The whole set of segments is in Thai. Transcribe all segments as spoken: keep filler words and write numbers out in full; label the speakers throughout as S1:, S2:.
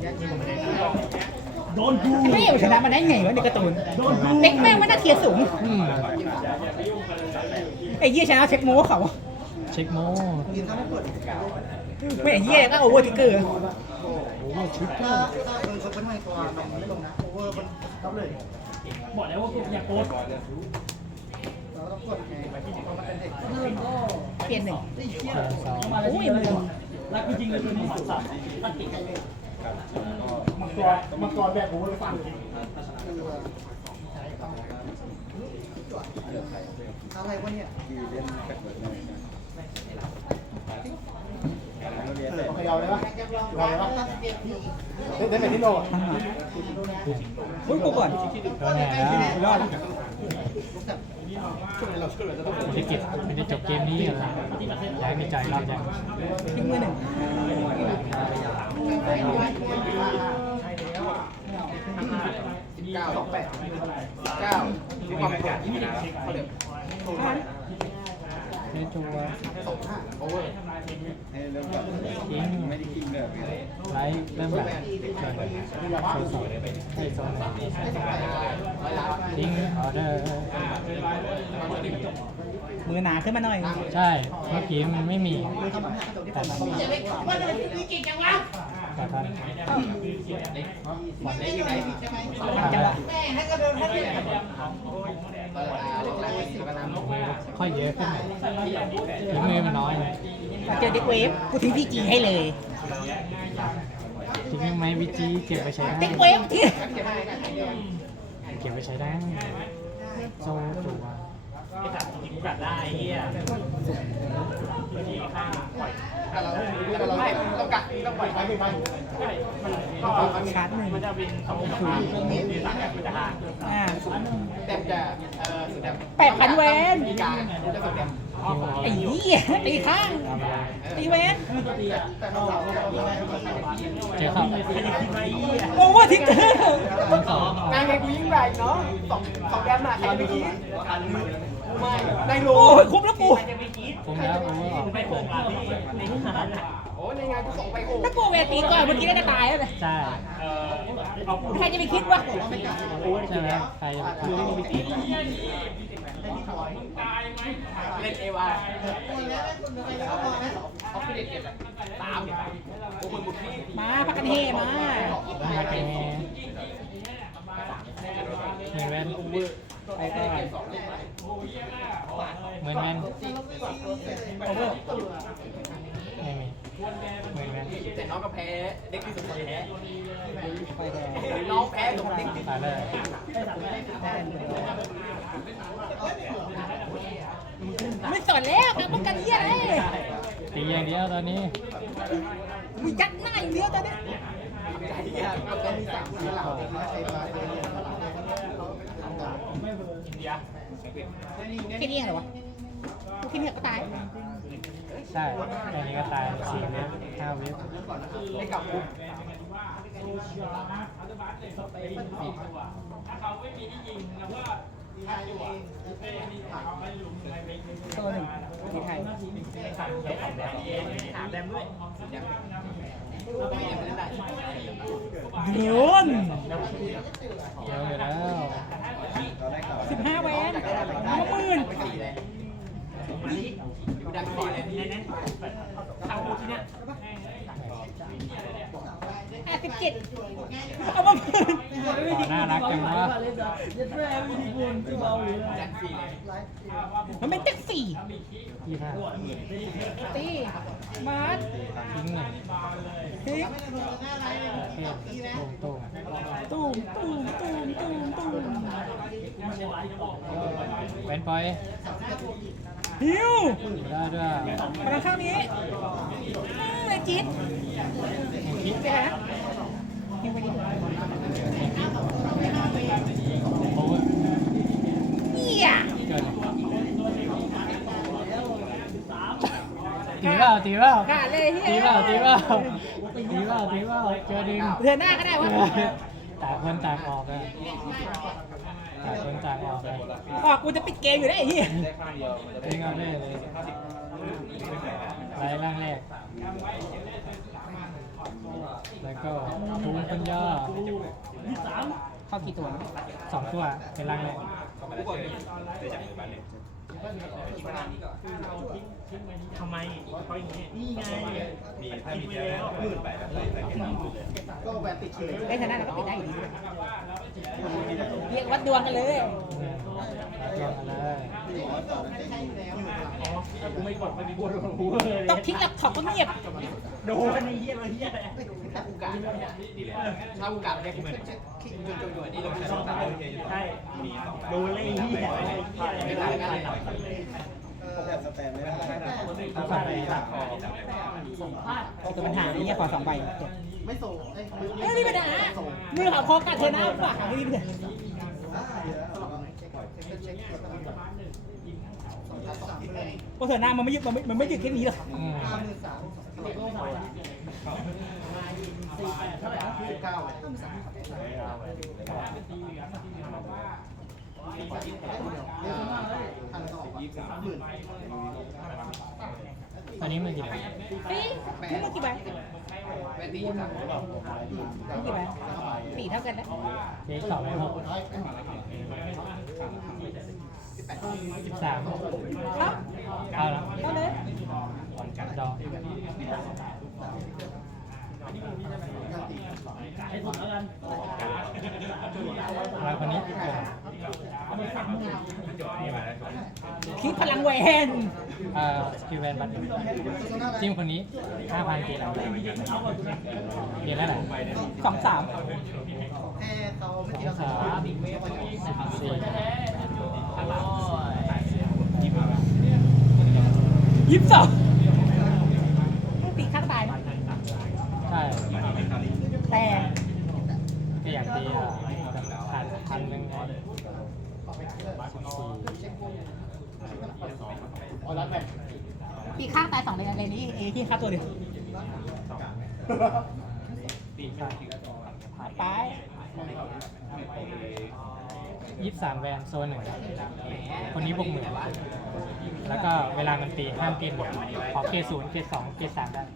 S1: โดนกู
S2: ไม่เอาชนะมันได้ไงวะในการ์ตูนเด็กแม่งไม่น่าเทียร์สูงไอ้เหี้ยชนะเช็คโม้เขา
S3: เช็คโม
S2: ไม่ไอ้เหี้ยก็โอเวอร์ทิกเกอร์
S3: โอ้โหชิป
S1: ถ้าถ้าเออเขาเป็นไม่ตัวน้องไม่ลงนะโอเวอร์มันรับเลย
S4: บอกแล้วว่ากูอยากโพส
S1: เราต้องกดไงเพราะมันเป็นเด็ก
S2: เปลี่ยนหนึ่ง
S4: มาแล้วที่เลยรักจริงเลยคือมีสองสามตัดติดมังกรมังกรแบบโอ้ยฟัง
S1: อะไรวะเนี่ยขยาวเลยปะขยาวเลยปะเล่นไหนที่โน่
S2: อุ้ยกูก่อน
S3: โดนแหน่แล้ว
S2: รอด
S3: ไม่ได้เก็บไม่ได้จบเกมนี้กันละย้ายไม่ใจรอบยัง
S2: ทิ้งมือหนึ่ง
S1: เก้าสองแปดเก้าที่ความกดยี่สิบเขาเดี๋ยว
S3: เล่นตัว
S1: สองห้าโอเวอร์
S3: ทิ้งไม่ได้ทิ้งเลยไลท์เริ่มแบบเกินโซนสองให้โซนไหนทิ้งออเดอร์
S2: มือหนาขึ้นมาหน่อย
S3: ใช่เมื่อกี้มันไม่มีแต่มันมีขอท่าน
S2: จังหวะ
S3: ค่อยเยอะขึ้นหน่อยถึงมือมันน้อยเลย
S2: เจอเด็กเวฟกูทิ้งพี่จีให้เลย
S3: ทิ้งยังไหมวิจีเก็บไปใช้ได้
S2: เด็กเวฟที่
S3: เก็บไปใช้ได้โซ่ตัว
S4: ไอ้สัตว์จริงกัดได้เฮียที่ข้างปล่อย
S1: แต่เราแต่เราไม่ต้องกัดต้องปล่อยไปไป
S4: ใช่มัน
S2: ชาร์จหนึ่ง
S4: มันจะบินสองสามมีสัตว์แบบมันจะห่าง
S2: อ่า
S1: แต่จะเออสุดแบบ
S2: แปดพันแวน
S1: มีการจะสุดแบบ
S2: ไอ้เหี้ยตีข้างตีแวน
S1: แต่เราเราเราไม่
S3: เจอครับ
S2: โอเวอร์ทิกเกอร์
S3: มันสอง
S1: งานไงกูยิ่งใหญ่เนาะสองสองแดนมาใครไม่คิดไม่ได้รู้
S2: โอ้ยคุ้มแล้วกู
S3: ผมแล้วผมออก
S4: ไปโผล่มาที่ในที่หาด
S1: โอ้ในงานกูส่งไปโอ้
S2: ถ้ากูแวนตีก่อนเมื่อกี้น่าจะตายแล้วเลย
S3: ใช่
S4: เออเอา
S2: ใครจะไปคิดว่า
S3: ใช่ไหมใคร
S1: เล่นเอวาเขาคือเด็กเก็บตามโอ้คนบุกที่
S2: มาพักกันเฮมา
S3: มาแกมีแว่น
S2: ไปก่อน
S3: เหมือนแว่น
S2: โอเวอร์
S3: ไม่มีเหมือนแว่น
S1: แต่น้องก็แพ้เด็กที่สุดแพ้
S2: ไฟแดง
S1: น้องแพ้ตรงเด็กที่
S3: ตายเลย
S2: ไม่สอนแล้วการป้องกันเหี้ยอะไร
S3: ตีอย่างเดียวตอนนี้
S2: มียัดหน้าอย่างเดียวตอนนี้
S1: ใจเย็นก็ต้องมีสามคนเหล่าใช้มา
S2: แค่นี้เหรอวะกูคิดเนี่ยก็ตาย
S3: ใช่อันนี้ก็ตายสี่เวฟห้าเวฟ
S1: ได้กลับคุก
S2: ตัวหนึ่งที่ไทย
S4: หาแดมด้วย
S2: โดน
S3: เยอะอยู่แล้ว
S2: สิบห้าแวนห้าหมื่น
S1: ดังสี่เลย
S4: ในนั้นเข้าที่เนี้ย
S2: ห้าสิบเจ็ดเอามาหมื่น
S3: ต่อน่ารักจังวะ
S1: ดังสี่เลย
S2: มันเป็นแท็กซี่
S3: ยี่ห้า
S2: ตีมาร์ท
S3: ทิ้งหนึ่ง
S2: ทิ้ง
S3: เทพโต้งโต้ง
S2: ตูมตูมตูมตูมตูม
S3: แวนปล่อย
S2: ฮิว
S3: ได้ด้วย
S2: พลังข้างนี้เลยจิ๊ด
S3: คิด
S2: ไปนะฮิวไปดิ
S3: โอ้ย
S2: เหี้ย
S3: เกินตีเปล่าตีเปล่า
S2: ขาดเลยเหี้ย
S3: ตีเปล่าตีเปล่าตีเปล่าตีเปล่าเจอดึง
S2: เดือนหน้าก็ได้วะ
S3: ต่างคนต่างออกอะต่างคนต่างออกเลย
S2: ออกกูจะปิดเกมอยู่แล้วไอ้เหี้ย
S3: ดึงเอาได้เลยไล่ล่างแรกแล้วก็ภูมิปัญญา
S4: ยี่สาม
S2: เข้ากี่ตัว
S3: สองตัวเป็นร่างแรก
S4: ทำไมเพราะอย่างนี้นี่ไง
S5: มีถ้ามีแค่หมื่นแปด
S1: ก็แหวนติดเฉย
S2: ได้ชนะเราก็ปิดได้อยู่ดีเรียกวัดดวงกันเลย
S3: ลองกันเลย
S4: อ๋อถ้ากูไม่กดไม่มีบวชของกูเลย
S2: ต้องทิ้งหลักขอบก็เงียบ
S4: โดนไอ้เหี้ยเลยเหี้ยเลย
S1: ถ้าโอกาสดีเลยถ้าโอกาสเนี่ยผมเช็คคิกจนจนจนนี่เราไม่ชอบ
S4: ใช่โดนเลยไอ้เหี้ย
S1: ไม่ได้ไม่ได้
S3: ถ้าฝั่งนี้
S2: ตัวปัญหาไอ้เงี้ยขอสองใบ
S1: ไม่ส่ง
S2: เอ้ยนี่ปัญหามือหาพอกันเธอนะฝากหาไม่ดีเลยเพราะเธอหน้ามันไม่ยึดมันไม่มันไม่ยึดแค่นี้หรอก
S3: อืม
S1: เท่าไหร่สิบเก้าพันสองยี่สิบสามหมื่น
S3: อันนี้มันกี่ใบ
S2: ปีนี่มันกี่ใบ
S1: แวนตียี่สิบสาม
S2: นี่กี่ใบสี่เท่ากันนะ
S3: เจ๊สองหกสิบสาม
S2: ครับ
S3: เอาละ
S2: เอาเลย
S3: ดอก
S4: ให้ผมแล้วกัน
S3: รางคนนี้
S2: คิดพลังแหวน
S3: เอ่อสกิลแวนบัตรจิ้มคนนี้ห้าพันกี่หลังเรียนแล้วไหน
S2: สองสาม
S1: แค่เขาไม่
S3: ส
S1: ตี
S3: อง
S1: เรา
S3: สามสิบสี่
S2: ยี่สิบสองตีข้างตายนะ
S3: ใช่
S2: แต่
S3: ก็อยากตีอ่ะผ่านพันหนึ่งสิบสี่
S2: ตีข้างตายสองเลยอะไรนี้เอที่ค่าตัวเดียวไป
S3: ยี่สิบสามแวนโซนหนึ่งคนนี้บวกหมื่นแล้วก็เวลามันตีห้ามตีหมดขอเกรดศูนย์เกรดสองเกรดสามได้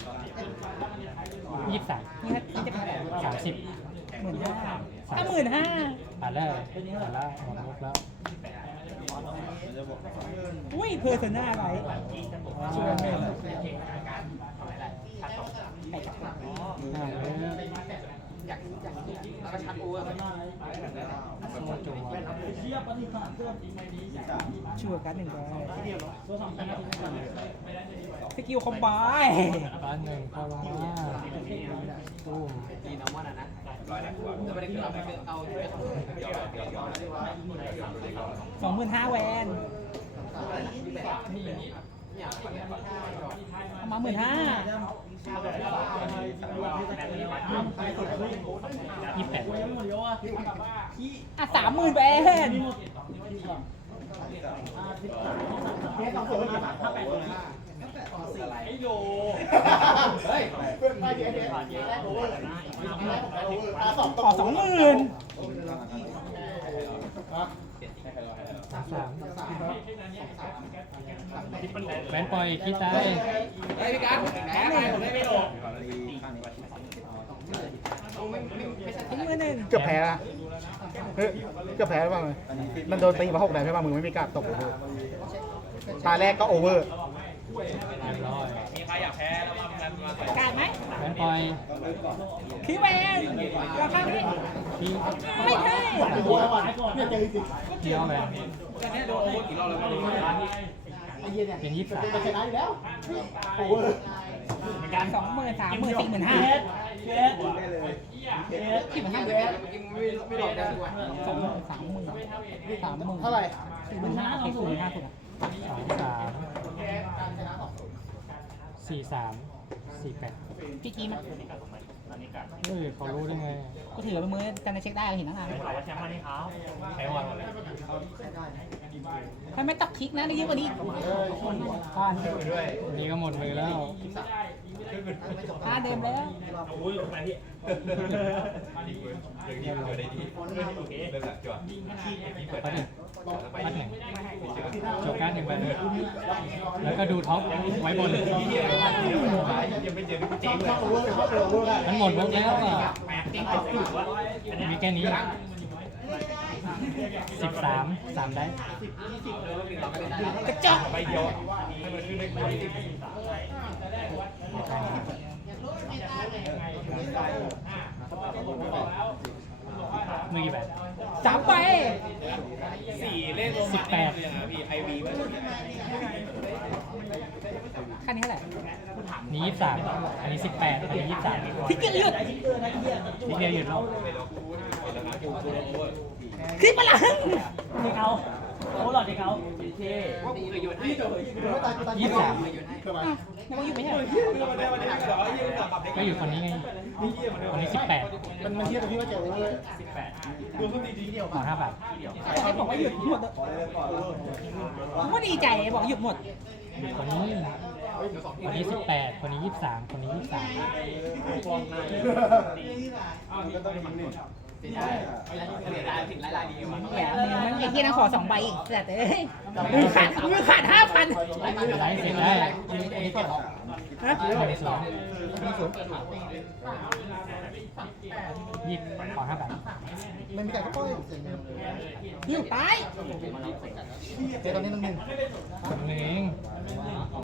S3: ยี่สิบสาม
S2: นี่ถ้าจะเป็น
S3: สามสิบ
S2: หมื่นห้าถ้าหมื่นห้า
S3: ตัดแล้วตัดแล้วหมดมุกแล้ว
S2: อุ้ยเพอร์เซน่าไร
S3: ช่วยหนึ่งห้าเออ
S1: อยากอยากแล้วก็ชัดโอเวอร์
S3: โซจู
S4: เชี่ยปฏิสารเพิ่ม
S2: ชัวร์กันหนึ่งใบ
S4: ตัวสองพัน
S2: สกิลคอมไบ
S3: บ้านหนึ่งเข้าลงมาตุ้ม
S1: ดีนะว่านะนะจะไม่ได้ขึ้นเราไปเอาไปสอง
S2: สองหมื่นห้าแวนเอามาหมื่นห้า
S3: ยี่สิบแปด
S2: อ่ะสามหมื่นแวน
S1: ไอ้โยเฮ้ยไม่เดี๋ยวเดี๋ยวโอเวอร์สอง
S2: ขอสองหมื่น
S3: สามสามแบนปล่อยคิดได้
S1: ไอ้พี่การแพ้ไปผมไม่ไม่โดนไม่ไม่ไม่ใช่
S2: ทิ้งมือหนึ่ง
S6: เกือบแพ้ละเฮ้ยเกือบแพ้แล้วบ้างเลยมันโดนตีมาหกแดงใช่ป่ะมึงไม่มีการตกเลยตาแรกก็โอเวอร์
S3: เรียบร้อย
S2: การไหม
S3: แบนปล่อย
S2: คิวแวนราคานี้
S3: คิด
S2: ไม่ใช่
S4: ตัวก่อนก่อนเนี่ยเจอจริง
S3: เที่ยวแบน
S1: ก็เนี่ยโดนโอเวอร์กี่รอบแล้วไม่รู้
S3: เป็นยี่สิบสาม
S4: ชนะอยู่แล้วโอ้โห
S2: การสองหมื่นสามหมื่นสี่หมื่นห้า
S4: เอสเอสเอส
S2: สี่หมื่นห้า
S1: เมื่อกี้ไม่ไม่หลอกได้ด้วย
S2: สองหมื่นสามหมื่นสามหมื่น
S6: เท่าไหร่
S2: สี่หมื่นห้าสี่หมื่นห้าถูกอ่ะ
S3: สองสามสี่สามสี่แปด
S2: พี่กีมัน
S3: เฮ้ยเขารู้ได้ไง
S2: ก็ถือเป็นมือกันในเช็คได้เราเห็นตั้งนาน
S4: แชมป์มาที่เขา
S3: ใช้วันหมดเลย
S2: ถ้าไม่ตักคลิกนะได้เยอะกว่านี้ก่อน
S3: นี่ก็หมดมือแล้ว
S2: ห้าเดิมแล้ว
S4: โอ้ยทำไมพี่
S5: ดีเกินเรื่องนี้เกิดได้ดีเริ่มหลักจอดที่เปิด
S3: ปัดหนึ่ง
S5: ไป
S3: ปัดหนึ่งโจการ์ดหนึ่งใบแล้วก็ดูท็อปไว้บน
S5: ยังไม่เจอเจ๊งเลย
S3: มันหมดวงแล้วอ่ะมีแค่นี้สิบสามสามได้
S2: กระจอก
S5: ใบเดียวให้มันขึ้นได้คนที่
S3: มือกี่ใบ
S2: สามใบ
S5: สี่เลข
S3: สิบแปด
S5: พี่ไอวีมัน
S2: ค่านี้เท่าไหร่
S3: นี้ยี่สิบสามอันนี้สิบแปดอันนี้ยี่สิบสาม
S2: ทิกเกอร์หยุด
S3: ทีเดียวหยุดแล้ว
S2: ขึ้นมาละ
S4: เด็กเอาโอ้หลอดเด็กเอาเท่
S3: ยี่สิบสาม
S2: ไม่ต้องหยุดไม่ใช่
S3: ก็อยู่คนนี้ไงคนนี้สิบแปด
S6: มันมันเทียบกับพี่ว่าเจ๋งเลย
S3: ขอห้าบาท
S2: แต่บอกว่าหยุดหมดผมก็ดีใจบอกหยุดหมด
S3: คนนี้คนนี้สิบแปดคนนี้ยี่สิบสามคนนี้ยี่สิบสาม
S2: แหมไอ้เกียนั่งขอสองใบอีกแต่เอ้ยมือขาดมือขาดห้าพัน
S3: ไลฟ์เสร็จได้ไม่ได้สองยี่สิบขอห้าบาท
S6: มันมีการก็ป้อย
S2: อยู่ตาย
S6: เจ๊ตอนนี้มันหนึ่ง
S3: คนนึงเอง